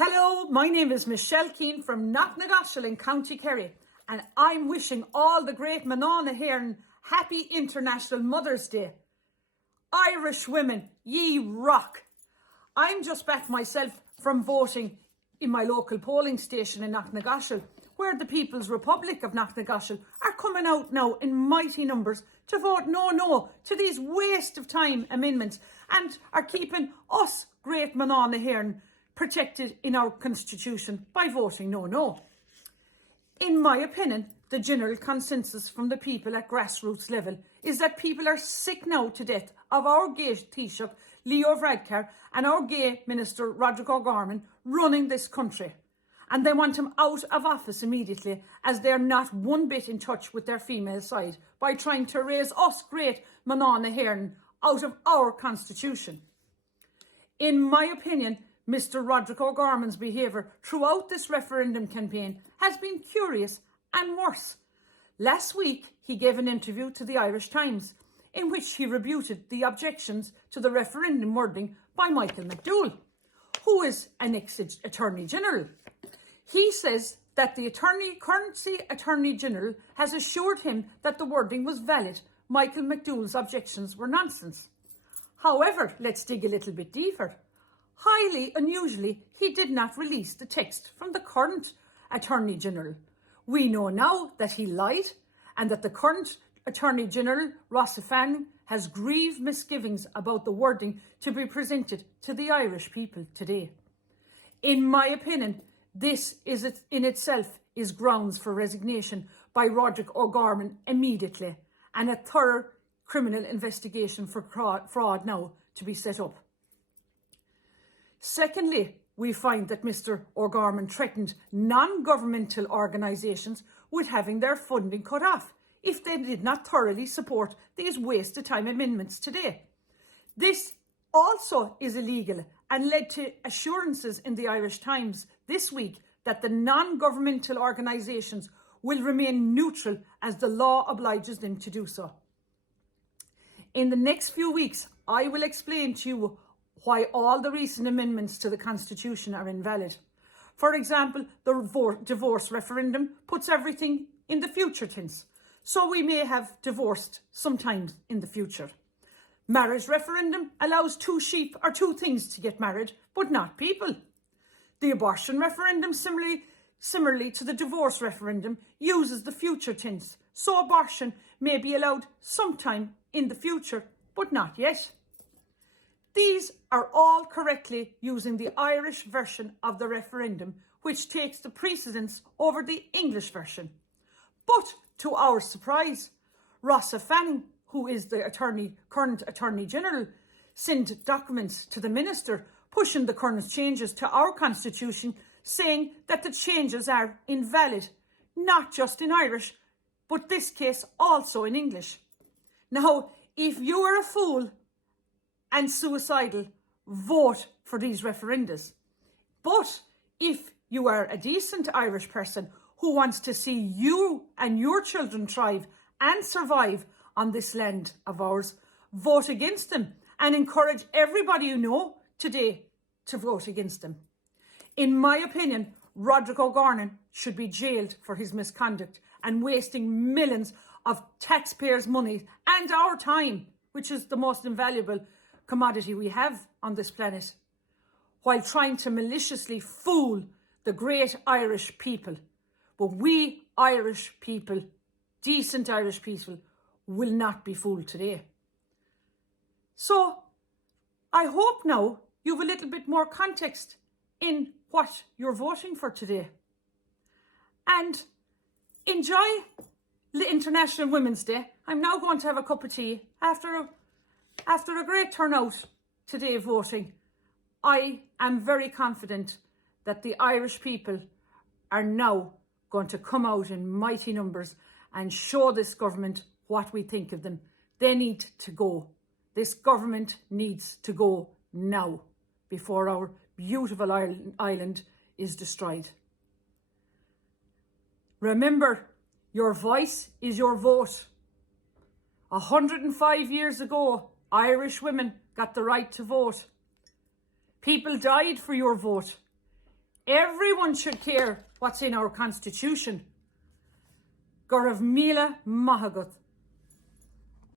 Hello, my name is Michelle Keane from Knocknagoshel in County Kerry, and I'm wishing all the Great Mná hÉireann happy International Mother's Day. Irish women, ye rock. I'm just back myself from voting in my local polling station in Knocknagoshel, where the People's Republic of Knocknagoshel are coming out now in mighty numbers to vote no to these waste of time amendments and are keeping us Great Mná hÉireann protected in our constitution by voting no. In my opinion, the general consensus from the people at grassroots level is that people are sick now to death of our gay Taoiseach Leo Varadkar and our gay Minister Roderick O'Gorman running this country. And they want him out of office immediately, as they're not one bit in touch with their female side by trying to raise us Great Mná hÉireann out of our constitution. In my opinion, Mr. Roderick O'Gorman's behaviour throughout this referendum campaign has been curious and worse. Last week, he gave an interview to the Irish Times in which he rebutted the objections to the referendum wording by Michael McDowell, who is an ex-Attorney General. He says that the current Attorney General has assured him that the wording was valid. Michael McDowell's objections were nonsense. However, let's dig a little bit deeper. Highly unusually, he did not release the text from the current Attorney General. We know now that he lied and that the current Attorney General, Rossa Fanning, has grave misgivings about the wording to be presented to the Irish people today. In my opinion, this in itself is grounds for resignation by Roderick O'Gorman immediately, and a thorough criminal investigation for fraud now to be set up. Secondly, we find that Mr. O'Gorman threatened non-governmental organisations with having their funding cut off if they did not thoroughly support these waste-of-time amendments today. This also is illegal and led to assurances in the Irish Times this week that the non-governmental organisations will remain neutral as the law obliges them to do so. In the next few weeks, I will explain to you why all the recent amendments to the Constitution are invalid. For example, the divorce referendum puts everything in the future tense, so we may have divorced sometime in the future. Marriage referendum allows two sheep or two things to get married, but not people. The abortion referendum, similarly to the divorce referendum, uses the future tense, so abortion may be allowed sometime in the future, but not yet. These are all correctly using the Irish version of the referendum, which takes the precedence over the English version. But to our surprise, Rossa Fanning, who is the current Attorney General, sent documents to the Minister pushing the current changes to our Constitution, saying that the changes are invalid, not just in Irish, but this case also in English. Now, if you are a fool and suicidal, vote for these referendums. But if you are a decent Irish person who wants to see you and your children thrive and survive on this land of ours, vote against them and encourage everybody you know today to vote against them. In my opinion, Roderick O'Gorman should be jailed for his misconduct and wasting millions of taxpayers' money and our time, which is the most invaluable commodity we have on this planet, while trying to maliciously fool the great Irish people. But we Irish people, decent Irish people, will not be fooled today. So I hope now you have a little bit more context in what you're voting for today. And enjoy the International Women's Day. I'm now going to have a cup of tea after a great turnout today voting. I am very confident that the Irish people are now going to come out in mighty numbers and show this government what we think of them. They need to go. This government needs to go now before our beautiful island is destroyed. Remember, your voice is your vote. 105 years ago, Irish women got the right to vote. People died for your vote. Everyone should care what's in our constitution. Gorav Mila Mahagat.